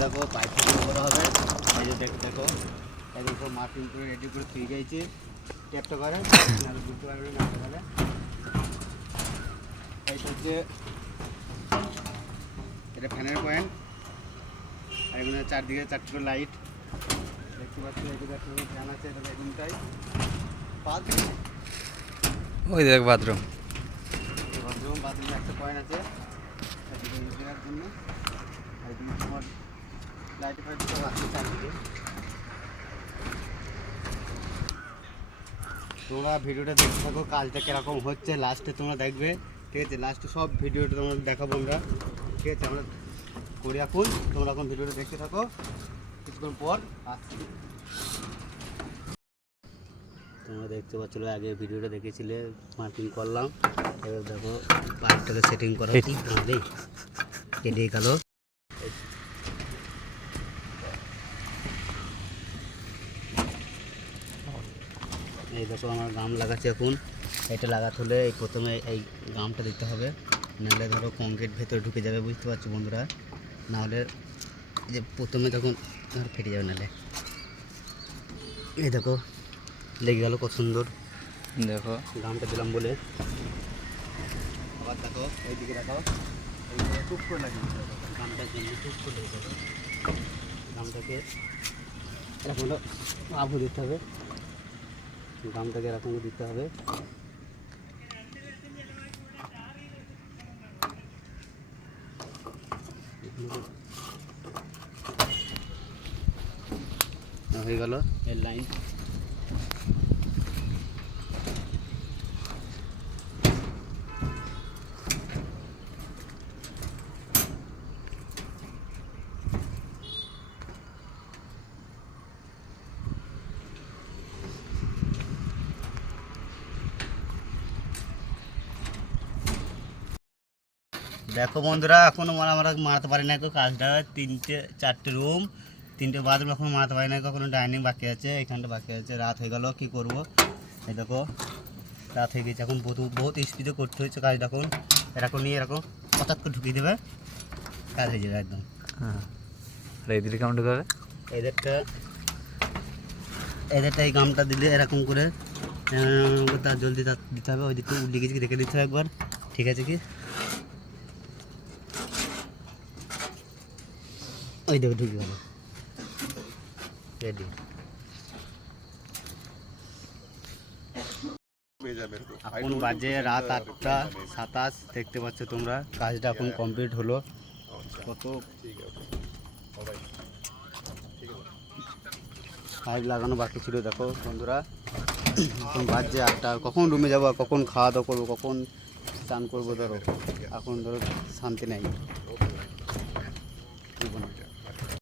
দেখো pipe fitting করা হবে। এই যে দেখো একদম সব মার্কিং করে রেডি করে থুই গেছে। ট্যাপটা করে নাহলে বুঝতে পারবে না তাহলে। এইটা হচ্ছে এটা ফ্যানের পয়েন্ট, আর এগুলো চারদিকে চারটি করে লাইট দেখতে পাচ্ছি। এদিকে একটা ফ্যান আছে, এটা বেডরুমটাই বাথরুম। ওই দেখ বাথরুম। বাথরুমে একটা পয়েন্ট আছে এদিকে ইউজ করার জন্য। আর এদিকে তোমার লাইট ফাইট সব আছে চারদিকে। তোমরা ভিডিওটা দেখতে থাকো, কাজটা কীরকম হচ্ছে লাস্টে তোমরা দেখবে, ঠিক আছে? লাস্টে সব ভিডিওটা তোমরা দেখাবো আমরা, ঠিক আছে? আমরা করি এখন, তোমরা এখন ভিডিওটা দেখতে থাকো, কিছুক্ষণ পর আসছি। তোমরা দেখতে পাচ্ছিলে আগে ভিডিওটা দেখেছিলে, মার্কিং করলাম। এবার দেখো পাইপটাকে সেটিং করা হচ্ছে। আমাদের কেটে গেল। এই দেখো আমার গাম লাগাচ্ছে এখন। এটা লাগাতে হলে এই প্রথমে এই গামটা দিতে হবে, নাহলে ধরো কংক্রিট ভেতরে ঢুকে যাবে, বুঝতে পারছো বন্ধুরা? নাহলে এই যে প্রথমে তখন ধরো ফেটে যাবে নাহলে। এই দেখো লেগে গেল কত সুন্দর। দেখো গামটা দিলাম বলে। আবার দেখো এইদিকে দেখো, এইদিকে টুক করে লাগিয়ে দিতে হবে গামটার জন্য, টুক করে দিতে হবে। গামটাকে এরকম আবু দিতে হবে, গামটাকে এরকম দিতে হবে। হয়ে গেল এর লাইন। দেখো বন্ধুরা এখনও আমরা মারাতে পারি না, কাজটা 3-4টে রুম, 3টে বাথরুম এখনও মারাতে পারি না, কখনো ডাইনিং বাকি আছে, এখানটা বাকি আছে। রাত হয়ে গেল, কী করব? এই দেখো রাত হয়ে গেছে, এখন বহুত স্পিডে করতে হচ্ছে কাজটা। এখন এরকম নিয়ে এরকম হঠাৎ করে ঢুকিয়ে দেবে, কাজ হয়ে যাবে একদম। হ্যাঁ, আর এদিকে কেমন ঢুকাবে? এদেরটা এই গামটা দিলে এরকম করে তার জলদি দিতে হবে। ওই দিকে উল্টে গেছে রেখে দিতে হবে একবার, ঠিক আছে কি? ওই দেখো ঢুকে গেল, রেডি। এখন বাজে রাত 8:27, দেখতে পাচ্ছ তোমরা কাজটা এখন কমপ্লিট হলো। কত পাইপ লাগানো বাকি ছিল দেখো বন্ধুরা। এখন বাজে 8টা, কখন রুমে যাবো, কখন খাওয়া দাওয়া করবো, কখন স্নান করবো, ধরো এখন ধরো শান্তি নেই।